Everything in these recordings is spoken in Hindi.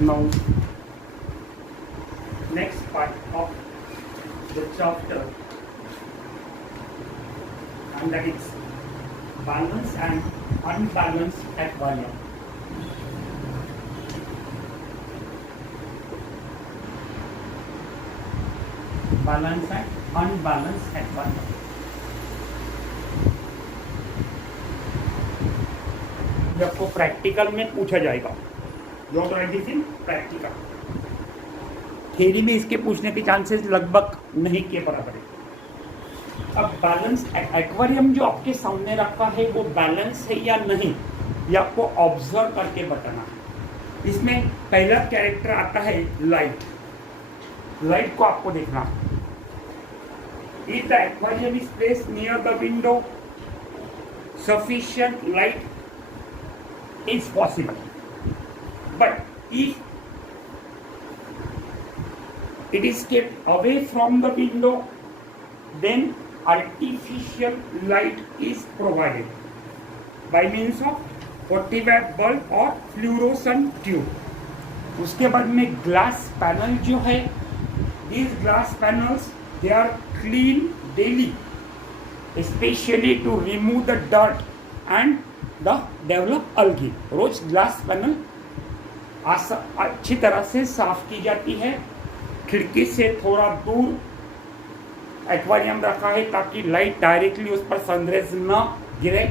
Now, next part of the chapter, and that is balance and unbalanced aquarium. Balance and unbalanced aquarium. ये आपको प्रैक्टिकल में पूछा जाएगा. Don't write this in practical. Theory में इसके पूछने के चांसेस लगभग नहीं के बराबर है. अब बैलेंस एक्वेरियम जो आपके सामने रखा है वो बैलेंस है या नहीं, ये आपको ऑब्जर्व करके बताना है. इसमें पहला कैरेक्टर आता है लाइट. लाइट को आपको देखना. If the aquarium is placed near the window, sufficient light is possible, but if it is kept away from the window, then artificial light is provided by means of 40 watt bulb or fluorescent tube. उसके बाद में ग्लास पैनल जो है, these glass panels they are cleaned daily, especially to remove the dirt and the develop algae. रोज ग्लास पैनल अच्छी तरह से साफ की जाती है. खिड़की से थोड़ा दूर एक्वेरियम रखा है ताकि लाइट डायरेक्टली उस पर सनरेज न गिरे,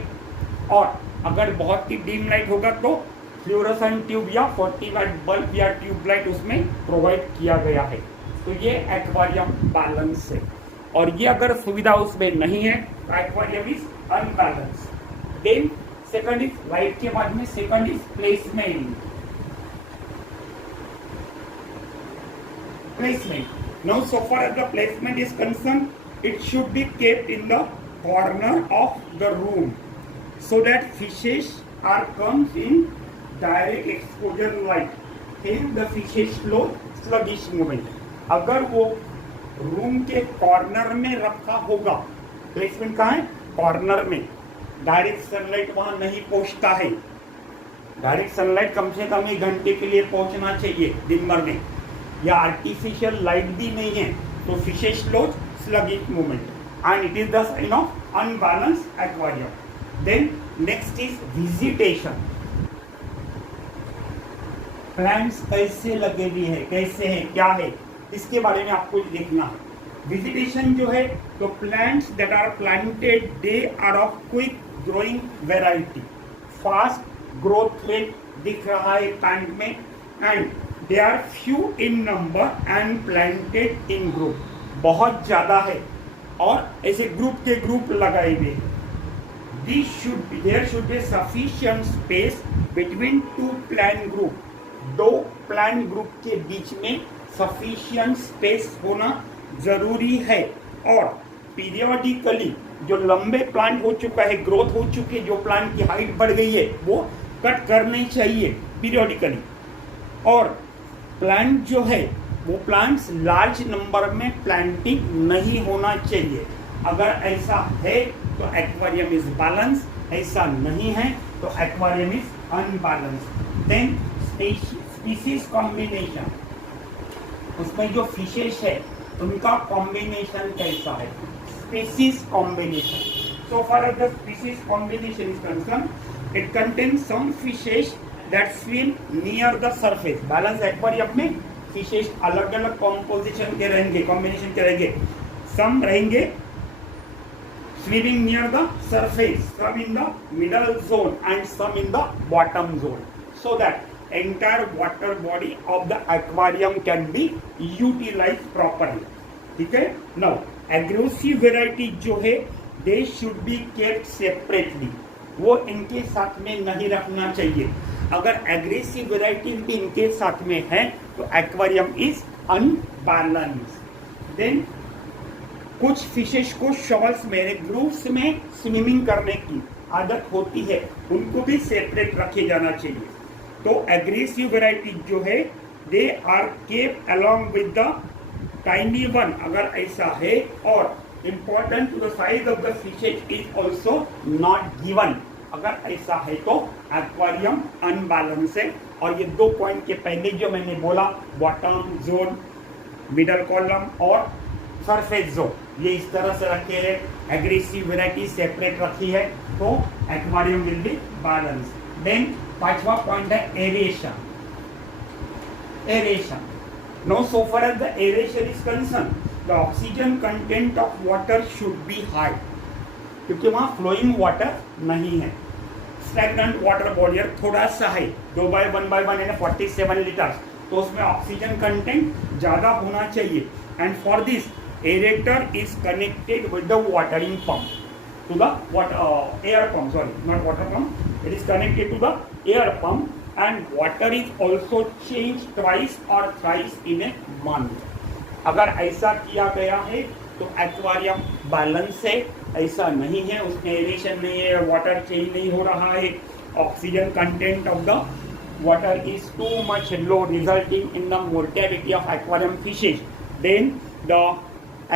और अगर बहुत ही डिम लाइट होगा तो फ्लोरोसेंट ट्यूब या 40 वाट बल्ब या ट्यूब लाइट उसमें प्रोवाइड किया गया है. तो ये एक्वेरियम बैलेंस है, और ये अगर सुविधा उसमें नहीं है तो aquarium is unbalance. Then second is light के बाद में second is placement. Now, so far as the placement is concerned, it should be kept in the corner of the room so that fishes are comes in direct exposure light. Hence the fishes slow sluggish movement. अगर वो रूम के कॉर्नर में रखा होगा, प्लेसमेंट कहाँ है? कॉर्नर में. डायरेक्ट सनलाइट वहां नहीं पहुंचता है. डायरेक्ट सनलाइट कम से कम 1 घंटे के लिए पहुंचना चाहिए दिन भर में, या आर्टिफिशियल लाइट भी नहीं है तो fishes slow sluggish movement, and it is the sign of unbalanced aquarium. Then next is vegetation. Plants कैसे लगे हुए हैं, कैसे हैं, क्या है, इसके बारे में आपको देखना है. विजिटेशन जो है तो plants that are planted they are of quick growing variety. Fast growth rate दिख रहा है प्लांट में, and they are few in number and planted in group. बहुत ज्यादा है और ऐसे ग्रुप के ग्रुप लगाए हुए. There should be sufficient space between 2 plant group. 2 plant group के बीच में सफिशिएंट स्पेस होना जरूरी है. और पीरियोडिकली जो लंबे प्लांट हो चुका है, ग्रोथ हो चुकी है, जो प्लांट की हाइट बढ़ गई है, वो कट करनी चाहिए पीरियोडिकली. और प्लांट जो है वो प्लांट्स लार्ज नंबर में प्लांटिंग नहीं होना चाहिए. अगर ऐसा है तो एक्वेरियम इज बैलेंस, ऐसा नहीं है तो aquarium is unbalance. Then species combination. उसमें जो फिशेस है उनका कॉम्बिनेशन कैसा है? Species combination. So far as the species combination is concern, it contains some fishes that swim near the surface. Balance aquarium में फिशेस अलग अलग कॉम्पोजिशन के रहेंगे, कॉम्बिनेशन के रहेंगे. सम रहेंगे swimming near the surface, some in the middle zone and some in the bottom zone, so that entire water body of the aquarium can be utilized properly. ठीक है. Now aggressive variety जो है they should be kept separately. वो इनके साथ में नहीं रखना चाहिए. अगर एग्रेसिव वेराइटी भी इनके साथ में है तो एक्वेरियम इज अनबैलेंस. देन कुछ फिशेस को शॉल्स में, ग्रुप्स में स्विमिंग करने की आदत होती है, उनको भी सेपरेट रखे जाना चाहिए. तो एग्रेसिव वेराइटी जो है they are kept along with the tiny one, अगर ऐसा है. और important to the size of the fishes is also not given. अगर ऐसा है तो एक्वारियम अनबैलेंस है। और ये 2 पॉइंट के पहले जो मैंने बोला, बॉटम जोन, मिडल कॉलम और सरफेस जोन, ये इस तरह से रखे हैं, एग्रेसिव वेराइटी सेपरेट रखी है, तो aquarium will be balance. Then 5वां पॉइंट है aeration. Aeration, now so far as the aeration is concerned, the oxygen content of water should be high, क्योंकि वहाँ फ्लोइंग वाटर नहीं है, स्टैग्नेंट वाटर बॉडी थोड़ा सा है, 2/1/1 यानी 47 लीटर, तो उसमें ऑक्सीजन कंटेंट ज़्यादा होना चाहिए। And for this aerator is connected with the watering pump to the air pump, sorry, not water pump, it is connected to the air pump, and water is also changed twice or thrice in a month. अगर ऐसा किया गया है तो एक्वारियम बैलेंस है, ऐसा नहीं है, उसमें एरेशन नहीं है, वाटर चेंज नहीं हो रहा है, oxygen content of the water is too much low, resulting in the mortality of aquarium fishes, then the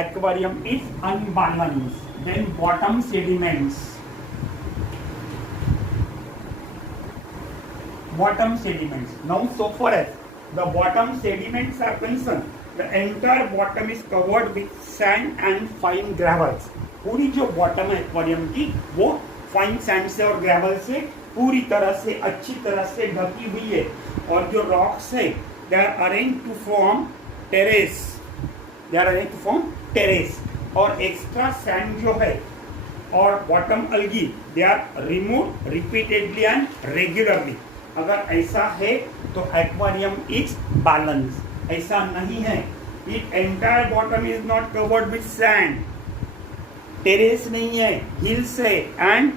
aquarium is unbalanced. Then bottom sediments. Bottom sediments. Now so far as the bottom sediments are concerned, the entire bottom is covered with sand and fine gravels. पूरी जो bottom है aquarium की वो fine sand से और gravel से पूरी तरह से अच्छी तरह से ढकी हुई है, और जो rocks है they are arranged to form terrace. They are arranged to form terrace. और एक्स्ट्रा सैंड जो है और bottom algae they are remove repeatedly and regularly. अगर ऐसा है तो एक्वारियम इज बैलेंस। ऐसा नहीं है, if entire bottom is not covered with sand, terrace नहीं है, हिल्स है एंड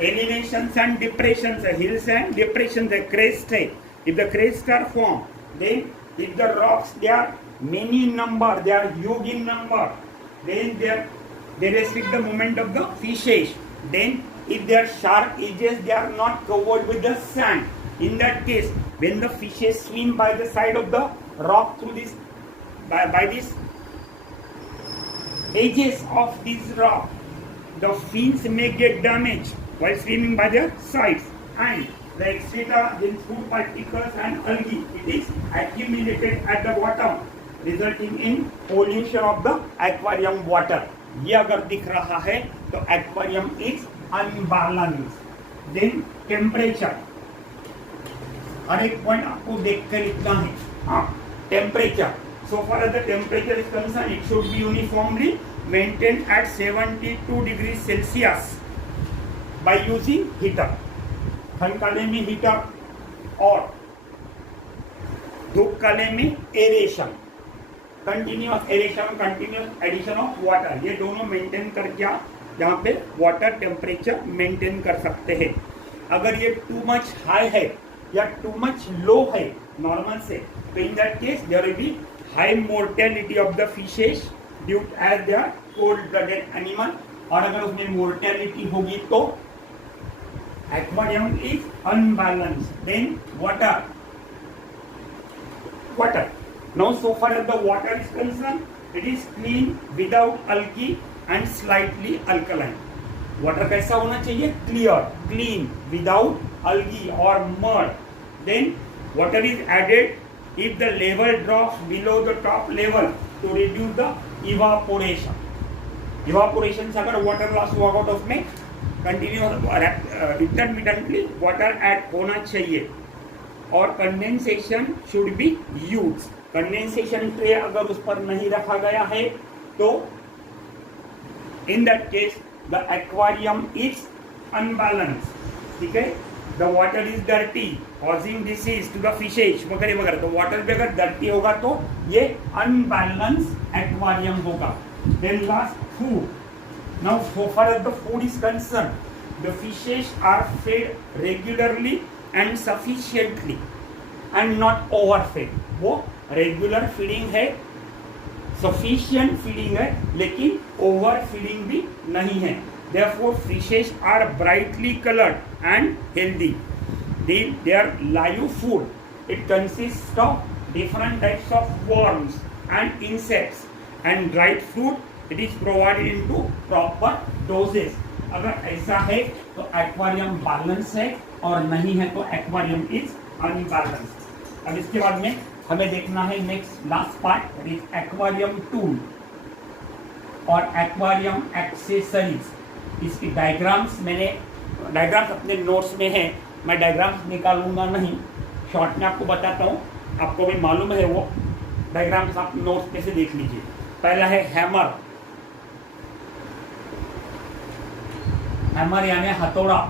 एलिवेशंस एंड डिप्रेशंस है, हिल्स एंड डिप्रेशंस है, क्रेस्ट है। If the crest are form, then if the rocks they are many in number, they are huge in number, then they restrict the movement of the fishes. Then if they are sharp edges, they are not covered with the sand. In that case, when the fishes swim by the side of the rock through this by these edges of this rock, the fins may get damaged while swimming by their sides, and the excreta, then food particles and algae, it is accumulated at the bottom, resulting in pollution of the aquarium water. ये अगर दिख रहा है तो aquarium is unbalanced. Then temperature, हर एक पॉइंट आपको देख कर लिखना है। हाँ, temperature. So far as the temperature is concerned, it should be uniformly maintained at 72 degrees Celsius by using heater. ठंड काले में हीटर और धूप काले में aeration, continuous aeration, continuous addition of water, ये दोनों मेंटेन करके आप यहाँ पे वाटर टेम्परेचर मेंटेन कर सकते हैं। अगर ये टू मच हाई है या टू मच लो है नॉर्मल से, तो in that case there will be high mortality of the fishes due as they are cold blooded animal, और अगर उसमें मोर्टेलिटी होगी तो aquarium is unbalanced. Then water. Now so far as the water is concerned, it is clean without algae and slightly alkaline. Water कैसा होना चाहिए? Clear, clean without algae or mud. Then water is added if the level drops below the top level to reduce the evaporation. Evaporation से अगर water loss होगा तो उसमें इंटरमिटेंटली वाटर ऐड होना चाहिए, और condensation should be use. Condensation tray अगर उस पर नहीं रखा गया है तो in that case the aquarium is unbalance. ठीक है, the water is dirty causing disease to the fishes वगैरह वगैरह, तो वाटर भी अगर डर्टी होगा तो ये अनबैलेंस एक्वारियम होगा। Then last, food. Now, so far as the food is concerned, the fishes are fed regularly and sufficiently and not overfed. वो regular feeding है, sufficient feeding है, लेकिन over feeding भी नहीं है. Therefore, fishes are brightly colored and healthy. They are live food. It consists of different types of worms and insects, and dried fruit. It is provided into proper doses. अगर ऐसा है तो एक्वारियम बैलेंस है और नहीं है तो एक्वारियम इज अनबैलेंस। अब इसके बाद में हमें देखना है next last part is aquarium tool और एक्वारियम एक्सेसरीज। इसकी डायग्राम्स अपने नोट्स में है, मैं डायग्राम्स निकालूंगा नहीं, शॉर्ट में आपको बताता हूँ, आपको भी मालूम है वो डायग्राम्स आप नोट्स में से देख लीजिए। पहला है हैमर, हैमर यानी हथौड़ा,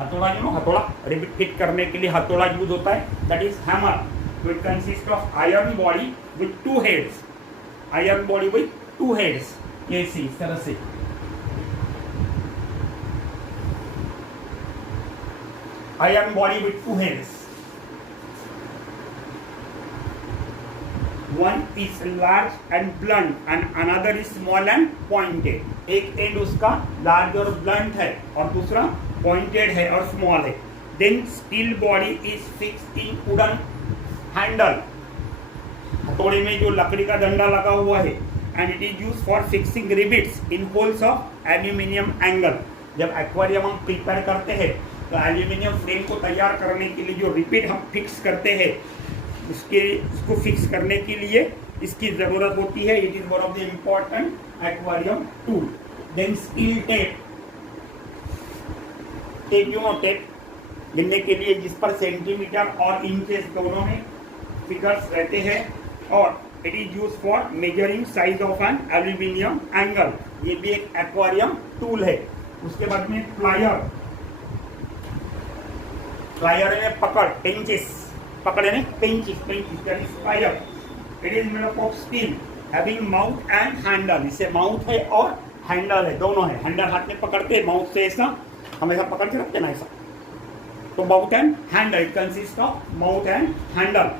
हथौड़ा जो हथौड़ा रिबिट फिट करने के लिए हथौड़ा यूज होता है, that is hammer. So it consists of iron body with two heads, iron body with two heads, ऐसे इस तरह से। iron body with two heads, one is large and blunt and another is small and pointed। एक एंड उसका लार्ज और ब्लंट है और दूसरा पॉइंटेड है और स्मॉल है। Then steel body is fixed in wooden handle, हथौड़े में जो लकड़ी का डंडा लगा हुआ है, and it is use for fixing rivets in holes of aluminium angle. जब एक्वेरियम हम प्रिपेयर करते हैं तो एल्यूमिनियम फ्रेम को तैयार करने के लिए जो रिबिट हम फिक्स करते हैं उसको फिक्स करने के लिए इसकी जरूरत होती है। It is one of the important aquarium tool. Then steel tape, tape गिनने के लिए जिस पर सेंटीमीटर और इंचेस दोनों में फिगर्स रहते हैं, और it is use for measuring size of an aluminium angle, ये भी एक एक्वेरियम टूल है। उसके बाद में प्लायर, प्लायर में पकड़, पेंचेस, पकड़े में pincers, that is plier. It is made of steel having mouth and handle, इसे माउथ है और हैंडल है, दोनों है। हैंडल हाथ में पकड़ते हैं, माउथ से ऐसा हमेशा पकड़ के रखते ना ऐसा, तो mouth and handle, it consist of mouth and handle.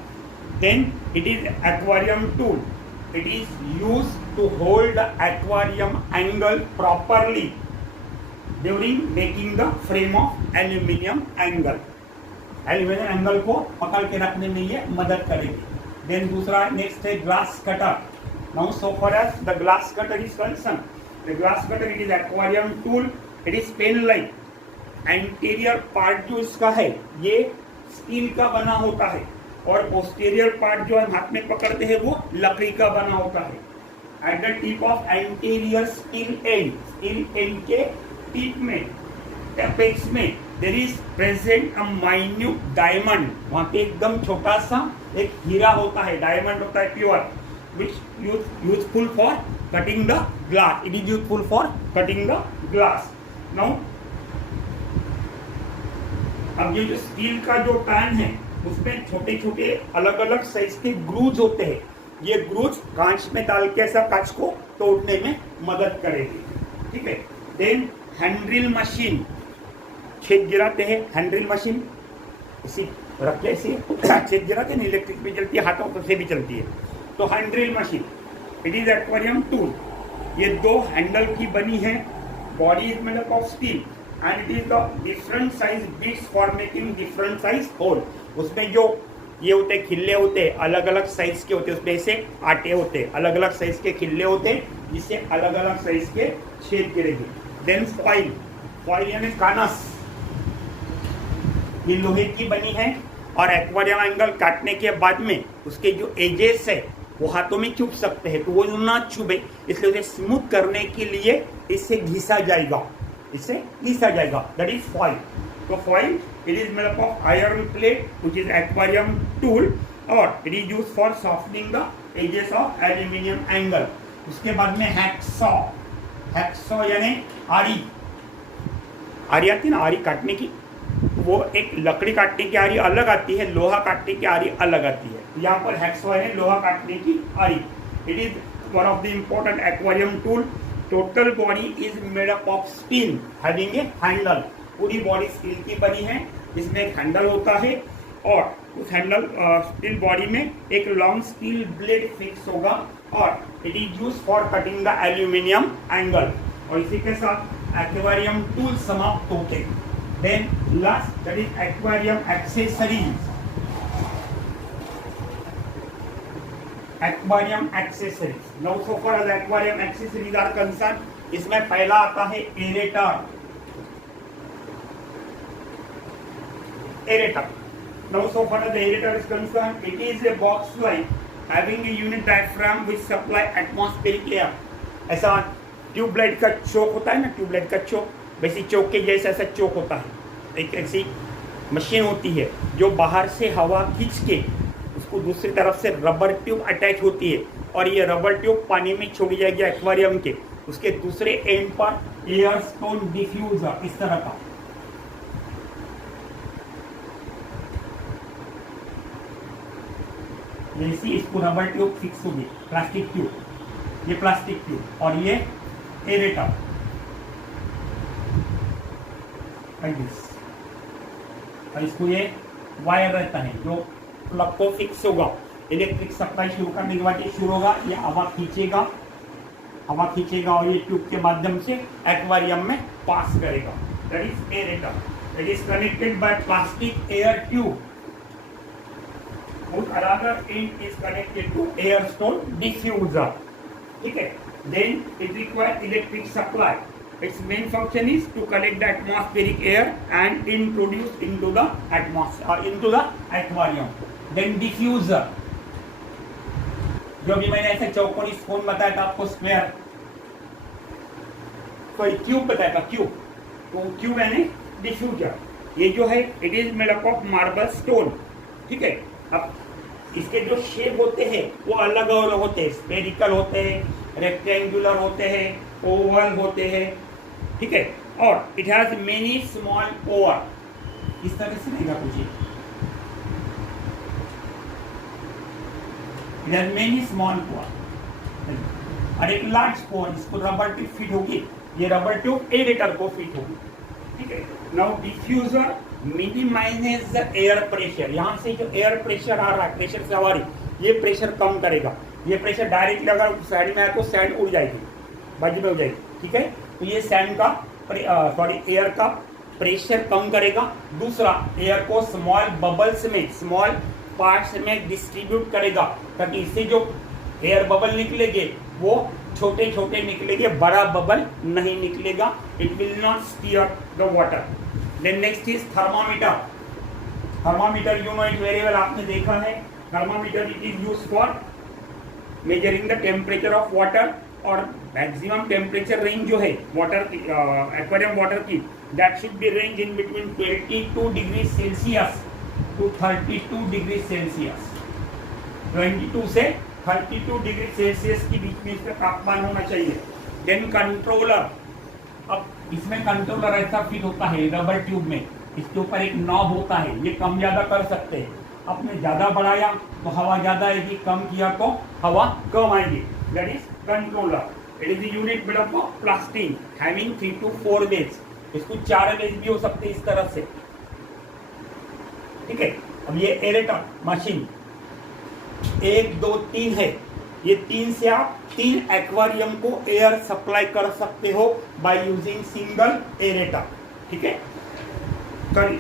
Then it is aquarium tool. It is used to hold the aquarium angle properly during making the frame of aluminium angle. Aluminium angle को पकड़ के रखने में ये मदद करेगी। Then दूसरा next है glass cutter. Now so far as the glass cutter is concerned, the glass cutter it is aquarium tool. It is pen like. Anterior part जो इसका है ये स्टील का बना होता है और पोस्टीरियर पार्ट जो हम हाथ में पकड़ते हैं वो लकड़ी का बना होता है। At the tip of anterior steel end के टिप में, एपेक्स में there is present a minute diamond, वहां पे एकदम छोटा सा एक हीरा होता है, डायमंड होता है pure, which useful for cutting the glass. It is useful for cutting the glass. Now अब ये जो स्टील का जो पैन है उसमें छोटे छोटे अलग अलग साइज के ग्रूज होते हैं, ये ग्रूज कांच में डाल के ऐसा कांच को तोड़ने में मदद करेगी, ठीक है। देन हैंड्रिल मशीन, छेद गिराते हैं, हैंड्रिल मशीन इसी रख के ऐसे छेद गिराते हैं, इलेक्ट्रिक भी चलती है, हाथों से भी चलती है, तो hand drill machine it is aquarium tool. ये दो हैंडल की बनी है, body is made up of steel and it is the different size bits for making different size hole. उसमें जो ये होते खिल्ले होते अलग अलग साइज के होते, उसमें से आटे होते अलग अलग साइज के खिल्ले होते, जिससे अलग अलग साइज के छेद गिरेगी। देन फॉइल, फॉइल यानी कानस, ये लोहे की बनी है और एक्वेरियम एंगल काटने के बाद में उसके जो एजेस है वो हाथों में चुभ सकते हैं, तो वो ना चुभे इसलिए उसे स्मूथ करने के लिए इससे घिसा जाएगा, इससे घिसा जाएगा, दैट इज फॉइल। तो foil it is made up of iron plate which is aquarium tool or it is used for softening the edges of aluminium angle। उसके बाद में हैक्सॉ, हैक्सॉ यानी आरी, आरी आती है ना आरी काटने की, वो एक लकड़ी काटने की आरी अलग आती है, लोहा काटने की आरी अलग आती है। यहाँ पर हैक्सॉ यानी लोहा काटने की आरी। It is one of the important aquarium tool. Total body is made up of steel having a handle, पूरी बॉडी स्टील की बनी है, इसमें एक हैंडल होता है और उस हैंडल स्टील बॉडी में एक लॉन्ग स्टील ब्लेड फिक्स होगा और it is use for cutting the aluminium angle. और इसी के साथ एक्वेरियम टूल समाप्त होते। Then last that is aquarium accessories. Aquarium accessories, now so far as aquarium accessories are concern, इसमें पहला आता है aerator. aerator. Now so far as the aerator is concerned, it is a box like having a unit diaphragm which supply atmospheric air. ऐसा ट्यूबलाइट का चोक होता है ना, ट्यूबलाइट का चोक, वैसे चोक के जैसा ऐसा चोक होता है। एक ऐसी मशीन होती है जो बाहर से हवा खींच के उसको दूसरी तरफ से रबर ट्यूब अटैच होती है और ये रबर ट्यूब पानी में छोड़ी जाएगी एक्वेरियम के, उसके दूसरे एंड पर एयर स्टोन डिफ्यूजर इस तरह का, जैसी इसको रबर ट्यूब फिक्स होगी, प्लास्टिक ट्यूब, ये प्लास्टिक ट्यूब और ये एरेटर और इसको ये वायर रहता है जो प्लग को फिक्स होगा, इलेक्ट्रिक सप्लाई शुरू करने के बाद ये शुरू होगा, ये हवा खींचेगा और ये ट्यूब के माध्यम से एक्वेरियम में पास करेगा। That is aerator. It is connected by plastic air tube whose another end is connected to air stone diffuser. ठीक है, then it requires electric supply. Its main function is to collect the atmospheric air and introduce into the atmosphere into the aquarium. Then diffuser, जो भी मैंने ऐसे चौकोनी स्पून बताया था आपको, स्क्वायर कोई क्यूब बताया था, क्यूब, तो क्यूब यानी डिफ्यूजर। ये जो है it is made up of marble stone. ठीक है, अब इसके जो शेप होते हैं वो अलग अलग होते हैं, स्फेरिकल होते हैं, रेक्टेंगुलर होते हैं, ओवल होते हैं। ठीक है, और इट हैज मेनी स्मॉल पोर, इस तरह से रहेगा कुछ, इट हैज मेनी स्मॉल पोर और एक लार्ज पोर, इसको रबर ट्यूब फिट होगी, ये रबर ट्यूब एरेटर को फिट होगी। ठीक है, now diffuser minimises the air pressure. यहाँ से जो एयर प्रेशर आ रहा है, प्रेशर से हमारी ये प्रेशर कम करेगा। ये प्रेशर डायरेक्टली अगर साइड में आए तो सैंड उड़ जाएगी, बाजू में हो जाएगी। ठीक है, तो ये सैंड का एयर का प्रेशर कम करेगा। दूसरा, एयर को स्मॉल बबल्स में, स्मॉल पार्ट्स में डिस्ट्रीब्यूट करेगा ताकि इससे जो एयर बबल निकलेंगे वो छोटे छोटे निकलेंगे, बड़ा बबल नहीं निकलेगा। It will not steer the water. Then next is thermometer. Thermometer, you know it very well, आपने देखा है। Thermometer it is used for measuring the temperature of water, और maximum temperature range जो है water की, aquarium water की, that should be range in between 22 degrees Celsius to 32 degrees Celsius। 22 से 32 डिग्री सेल्सियस के बीच में इसका तापमान होना चाहिए। Then controller, अब इसमें कंट्रोलर ऐसा फिट होता है रबर ट्यूब में, इसके ऊपर एक नॉब होता है, ये कम ज्यादा कर सकते हैं। आपने ज्यादा बढ़ाया तो हवा ज्यादा आएगी, कम किया तो हवा कम आएगी। That is controller. It is unit made up of plastic having 3 to 4 ways. इसको 4 वेज भी हो सकते हैं इस तरह से। ठीक है, अब ये एरेटर मशीन 1 2 3 है, ये 3 से आप 3 एक्वेरियम को एयर सप्लाई कर सकते हो बाय यूजिंग सिंगल एरेटर। ठीक है,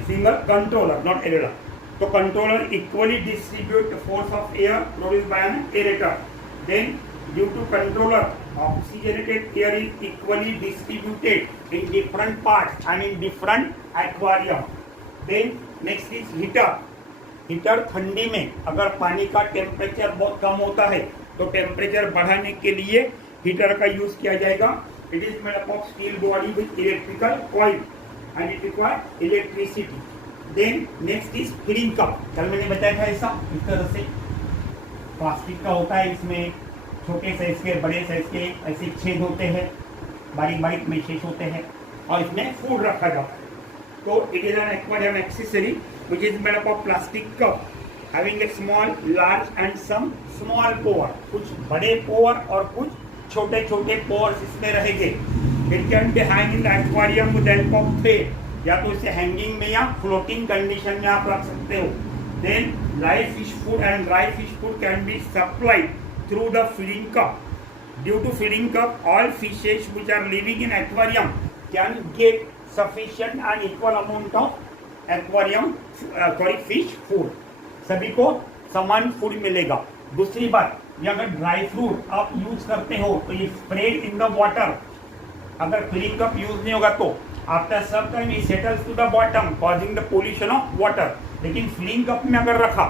सिंगल कंट्रोलर, नॉट एरेटर। तो controller equally distribute force of air produced by an aerator. Then due to controller, oxygenated air is equally distributed in different parts and in different aquarium. Then next is heater. Heater ठंडी में अगर पानी का टेम्परेचर बहुत कम होता है तो टेम्परेचर बढ़ाने के लिए हीटर का यूज किया जाएगा। It is made up of steel body with electrical coil and it require electricity. Then next is feeding cup. कल मैंने बताया था ऐसा, इस तरह से प्लास्टिक का होता है, इसमें छोटे साइज के, बड़े साइज के ऐसे छेद होते हैं, बारीक बारीक में छेद होते हैं और इसमें फूड रखा जाता है। तो it is an aquarium accessory which is made up of plastic cup having a small, large and some small pore। कुछ बड़े पोर और कुछ छोटे छोटे पोर्स इसमें रहेंगे। It can be hang in the aquarium with the help of thread, या तो इसे हैंगिंग में या फ्लोटिंग कंडीशन में आप रख सकते हो। Then live fish food and dry fish food can be supplied through the feeding cup. Due to feeding cup, all fishes which are living in aquarium can get sufficient and equal amount of aquarium fish food, सभी को समान फूड मिलेगा। दूसरी बात, ये अगर ड्राई फ्रूट आप यूज करते हो तो ये स्प्रेड इन द वाटर। अगर फिलिंग कप यूज नहीं होगा तो after some time it settles to the bottom causing the pollution of water. लेकिन फिलिंग कप में अगर रखा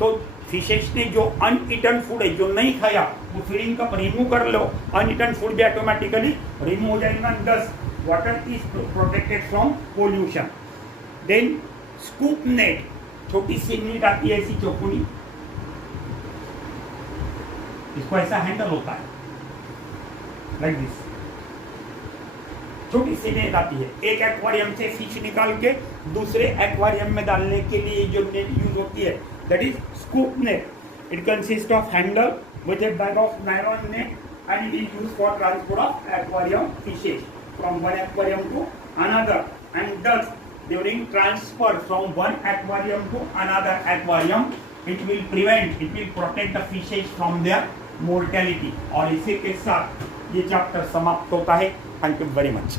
तो फिशेस ने जो अनईटन फूड है, जो नहीं खाया, वो फिलिंग कप रिमूव कर लो, अनईटन फूड भी ऑटोमेटिकली रिमूव हो जाएगा। Thus water is protected from pollution. Then scoop net, छोटी सी नेट आती है ऐसी चौकोनी, इसको ऐसा हैंडल होता है लाइक दिस, छोटी सी नेट आती है। एक एक्वेरियम से फिश निकाल के दूसरे एक्वेरियम में डालने के लिए जो नेट यूज होती है, that is scoop net. It consist of handle with a bag of nylon net and it is used for transport of aquarium fishes from one aquarium to another and thus during transfer from one aquarium to another aquarium it will protect the fishes from their mortality। और इसी के साथ ये चैप्टर समाप्त होता है। Thank you very much.